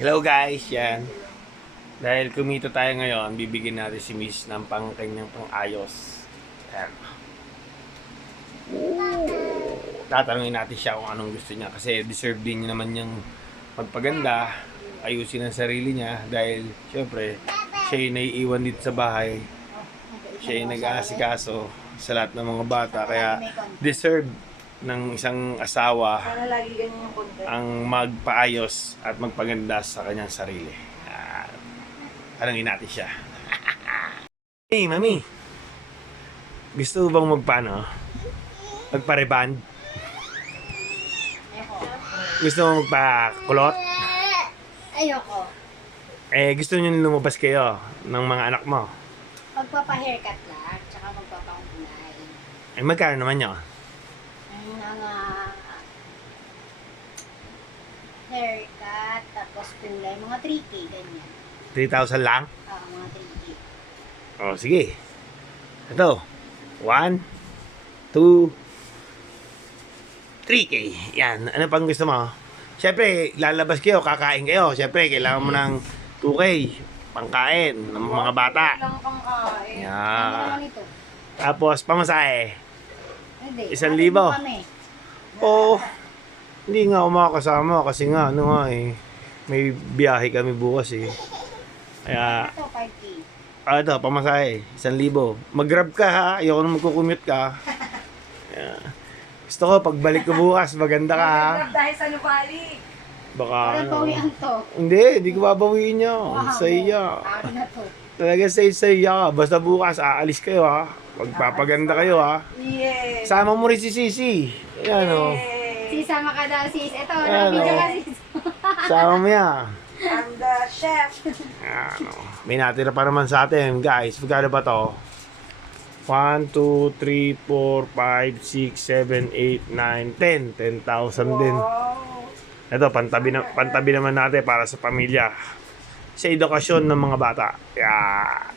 Hello guys, yan. Dahil kumita tayo ngayon, bibigyan natin si Miss ng kanyang pang-ayos. Yan. Tatanungin natin siya kung anong gusto niya kasi deserve din niya naman niyang magpaganda, ayusin ang sarili niya dahil syempre siya yung naiiwan dito sa bahay. Siya yung nag-aasikaso sa lahat ng mga bata kaya deserve ng isang asawa ang magpaayos at magpaganda sa kanyang sarili. Tanungin natin siya. Hey, mami. Gusto mo bang magpa-reband? Gusto mo magpa-kulot? Ayoko. Gusto niyo lumabas kayo ng mga anak mo? Magpapa-haircut lang, tsaka magpapakulay. Magkano naman yun? Mga haircut, tapos kulay, mga 3K, ganyan. 3,000 lang? Mga 3K. O, sige. Ito. 1, 2, 3K. Yan. Ano pang gusto mo? Siyempre, lalabas kayo, kakain kayo. Siyempre, kailangan mo ng 2K. Pangkain ng mga bata. Lang pangkain. Yan. Ano naman ito? Tapos, pamasahe. Hindi. 1,000. Atin mo kami. Oo. Hindi nga ako makakasama kasi nga, may biyahe kami bukas eh. Kaya, Ito, 5K. ito, pamasahe. 1,000. Mag-grab ka ha. Ayoko na magkukumute ka. Yeah. Gusto ko, pagbalik ko bukas, maganda ka ha. Dahil sa Nubali. Baka Walang bawian to. Hindi ko babawiin niya. Sa iya. Akin na to. Talaga sa iya. Basta bukas, aalis kayo ha. Magpapaganda kayo ha. Yes. Sama mo rin si Sisi. Ayan o. Sisama ka daw, sis. Ito, Ano? nakapidyo ka, sis. Sama mo yan. I'm the chef. Ano, may natira pa naman sa atin, guys. Magkano ba to? 1, 2, 3, 4, 5, 6, 7, 8, 9, 10. 10,000 din. Wow. Ito, pantabi naman natin para sa pamilya. Sa edukasyon ng mga bata. Yeah.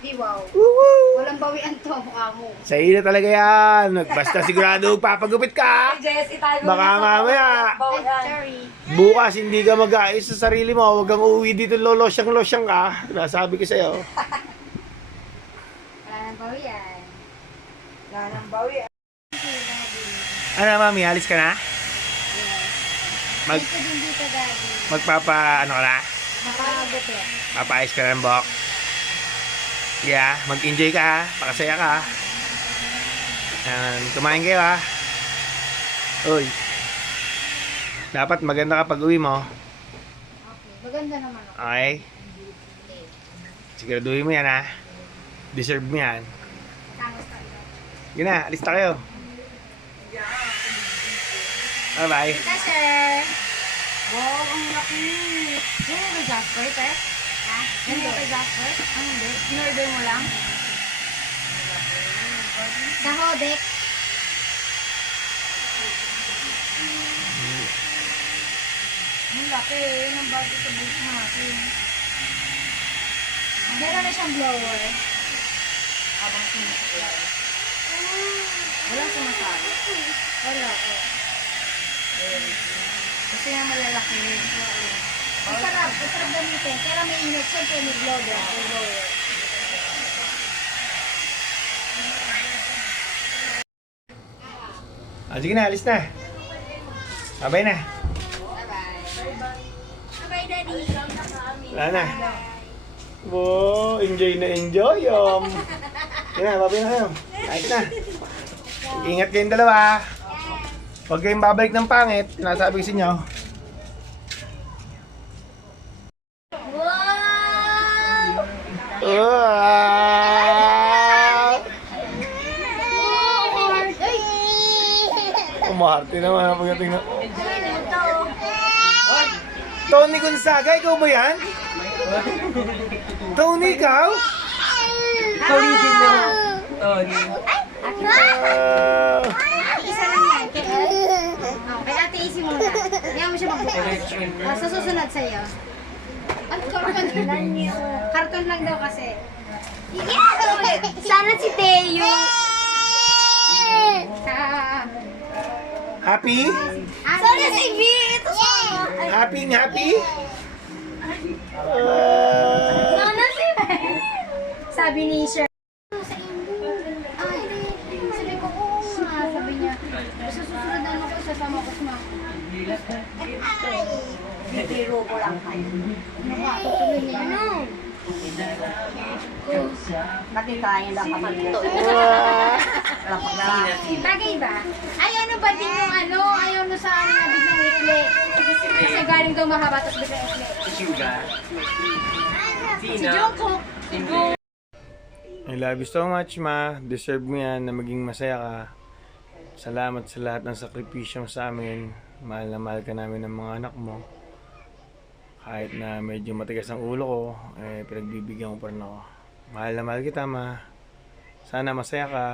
Di wow. Woohoo! Walang bawian to, mukha mo. Sa iyo na talaga yan. Basta sigurado papagupit ka. Jess, itago Baka mo sa mamaya. Ay, bawalan. sorry. Bukas hindi ka mag-aayos sa sarili mo. Huwag kang uuwi dito lolosyang-losyang ka. Nasabi ko sa'yo. Wala nang bawian. Wala nang bawi. Ano, mami? Alis ka na? Mag, Ito din dito, daddy. ano ka na? Makakagupit. Papaayos ka na ng buhok? Yeah, mag-enjoy ka ha. Pakasaya ka ha. Kumain kayo ha. Uy. Dapat maganda ka pag uwi mo. Okay, maganda naman ako. Okay? Okay. Siguraduhin mo yan ha. Deserve mo yan. Tangos tayo. Yun na, alis na kayo. Bye-bye. Ito, sir. Wow, ang laki. Yan ba Jasper, sir? Ha? Hindi ba Jasper? Ah, hindi. In-order mo lang? Sa Hodek. Ang laki. Yan ang bago sa buhok natin. Meron na siyang blower. Habang sinisiklay. Wala sumasabi. Wala ko. Kasi nga malalaki. Masarap gamitin. Kaya may init. Siyempre may blower. Sige na, alis na. Bye-bye na. Bye-bye. Bye-bye, daddy. Wala na. Wow, enjoy na enjoy. Yan na, bye-bye na kayo. Kahit na. Ingat kayong dalawa. Huwag kayong babalik ng pangit. Sinasabi ko sa inyo. Wow! Wow! Umarte naman ang pagdating na... Tony Gonzaga, ikaw ba yan? Tony, ikaw? Tony din na. Tony. Isa lang yan. Kay Ate Isi muna. Kaya mo siya magbukas. Sa susunod sa'yo. Ang karton lang daw kasi. Sana si Teo. Happy? Sana si V. Ito Happy? Sana si sabi ni Sir. Sa Indo. Ay, sabi ko, oo nga. Sabi niya, sa susunod ano ko, sasama ko sa mga. Bibiro ko lang kayo. Ano ka, tutuloy niya. Ano? Nakikain lang kapag ito. Lapag na. Bagay ba? Ay, ano ba din yung ano? Ayaw no sa ano na biglang ikli. Kasi galing daw mahaba, tapos biglang ikli. Si Jungkook. I love you so much, ma. Deserve mo yan na maging masaya ka. Salamat sa lahat ng sakripisyo mo sa amin. Mahal na mahal ka namin ng mga anak mo. Kahit na medyo matigas ang ulo ko, pinagbibigyan mo pa rin ako. Mahal na mahal kita, ma. Sana masaya ka.